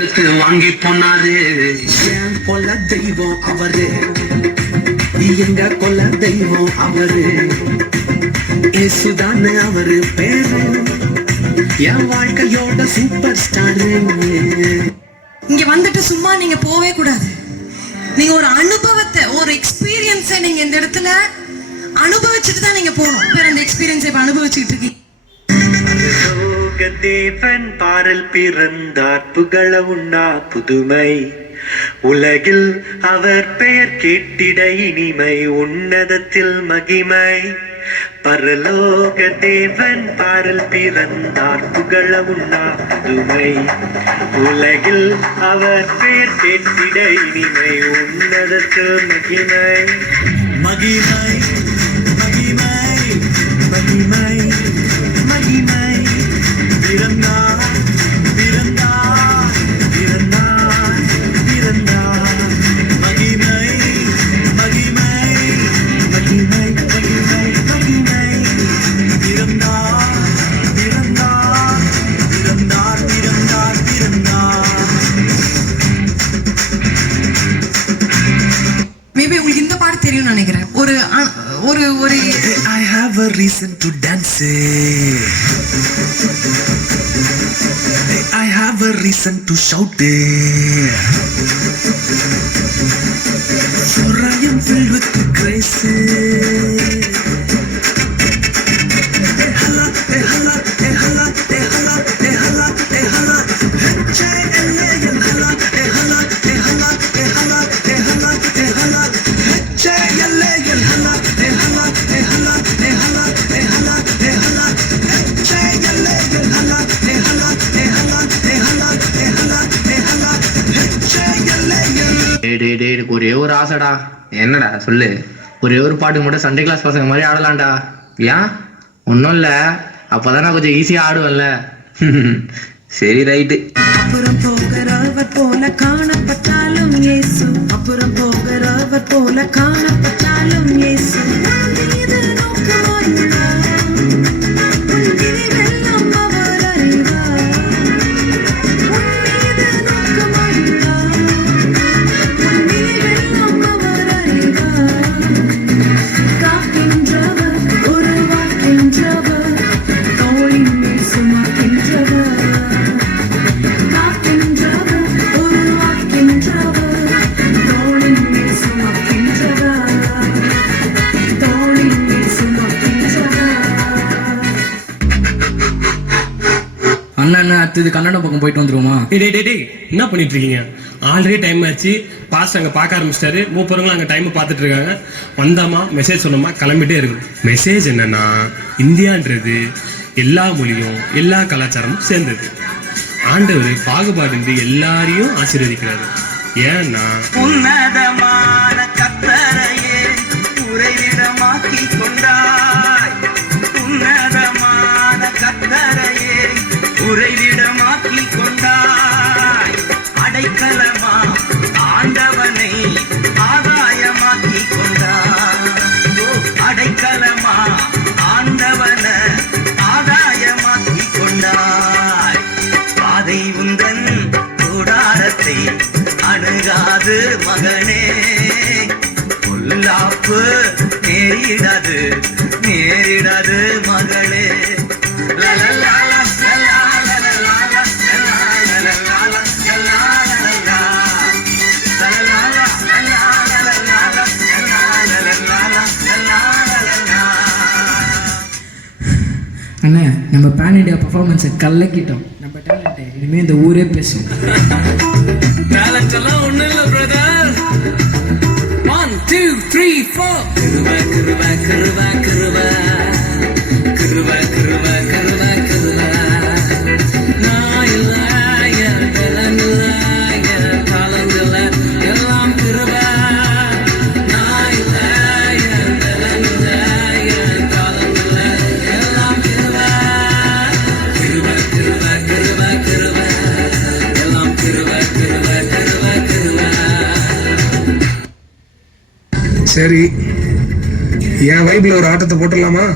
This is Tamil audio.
வாங்கி போனாரு என் கொல்ல தெய்வம் அவரு, எங்க கொல்ல தெய்வம் அவரு, ஏசுதானே அவரு பேரு, என் வாழ்க்கையோட சூப்பர் ஸ்டாரு. இங்க வந்துட்டு சும்மா நீங்க போவே கூடாது. நீங்க ஒரு அனுபவத்தை, ஒரு எக்ஸ்பீரியன்ஸை நீங்க இந்த இடத்துல அனுபவிச்சுட்டு தான் நீங்க போகணும். பேர் அந்த எக்ஸ்பீரியன்ஸை இப்ப அனுபவிச்சுட்டு இருக்கீங்க. தேவன் பாரல் பிறந்தார் புகழ உண்ணா புதுமை, உலகில் அவர் பெயர் கேட்டிட இனிமை, உன்னதத்தில் மகிமை. பரலோக தேவன் பாரல் பிறந்தார் புகழ உண்ணா புதுமை, உலகில் அவர் பெயர் கேட்டிட இனிமை, உன்னதத்தில் மகிமை. மகிமை மகிமை மகிமை மகிமை. பிறந்தார் பிறந்தார் பிறந்தார் பிறந்தார். மகிமை மகிமை மகிமை மகிமை மகிமை. பிறந்தார் பிறந்தார் பிறந்தார் பிறந்தார் பிறந்தார். மேபி உங்களுக்கு இந்த பாட்டு தெரியும்னு நினைக்கிறேன். ஒரு ஒரு ஒரு I have a reason to dance. I have a reason to shout. For I am filled with grace. Hala, hala, hala, hala, hala, hala. Hey, hala, hala, hala, hala, hala, hala, hala. ஒரே ஒரு ஆசைடா. என்னடா சொல்லு. ஒரே ஒரு பாட்டுக்கு மட்டும் சண்டே கிளாஸ் பசங்க மாதிரி ஆடலாம்டா. ஏன்? ஒன்றும் இல்லை, அப்போதான் நான் கொஞ்சம் ஈஸியாக ஆடுவேன்ல. சரி ரைட்டு. அப்புறம் போகிறவர் போல காணப்பட்டாலும் இயேசு, அப்புறம் போகிறவர் போல காணப்பட்டாலும் இயேசு. அண்ணா அடுத்தது கன்னட பக்கம் போயிட்டு வந்துருவோமா? என்ன பண்ணிட்டு இருக்கீங்க? ஆல்ரெடி டைம் ஆச்சு. பாஸ்ட் அங்கே பார்க்க ஆரம்பிச்சிட்டாரு. மூப்பரங்களும் அங்கே டைமை பார்த்துட்டு இருக்காங்க. வந்தாமா மெசேஜ் சொன்னோமா கிளம்பிட்டே இருக்கு. மெசேஜ் என்னன்னா, இந்தியான்றது எல்லா மொழியும் எல்லா கலாச்சாரமும் சேர்ந்தது. ஆண்டவர் பாகுபாடு எல்லாரையும் ஆசீர்வதிக்கிறாரு. ஏன்னா உன்னதமான கர்த்தரையே உறைவிடமாக்கி கொண்டாய், உன்னதமான கர்த்தரையே உறைவிடமாக்கி கொண்டாய். அடைக்கலமா ஆண்டவனை ஆதாயமாக்கி கொண்டாய். அடைக்கலமா ஆண்டவன ஆதாயமாக்கி கொண்டாய். பாதை உந்தன் கூடாரத்தை அணுகாது மகனே, பொல்லாப்பு நேரிடாது நேரிடாது மகளே. அண்ணா நம்ம பேன் இண்டியா பர்ஃபார்மன்ஸை கலக்கிட்டோம். நம்ம டேலண்ட்டை இனிமேல் இந்த ஊரே பேசும். டேலண்ட் எல்லாம் ஒன்றும் இல்லை பிரதர். 1 2 3 4. கிருபா கிருபா கிருபா கிருபா கிருபா கிருபா கிருபா கிருபா. நான் இல்லை பலன் இல்லை பலன் இல்லை எல்லாம் கிருபா. நான் இல்லை பலன் இல்லை பலன் இல்லை எல்லாம் கிருபா. கிருபா கிருபா கிருபா கிருபா எல்லாம் கிருபா கிருபா கிருபா கிருபா. சரி, என் வைப்ல ஒரு ஆட்டத்தை போட்டுடலாமா?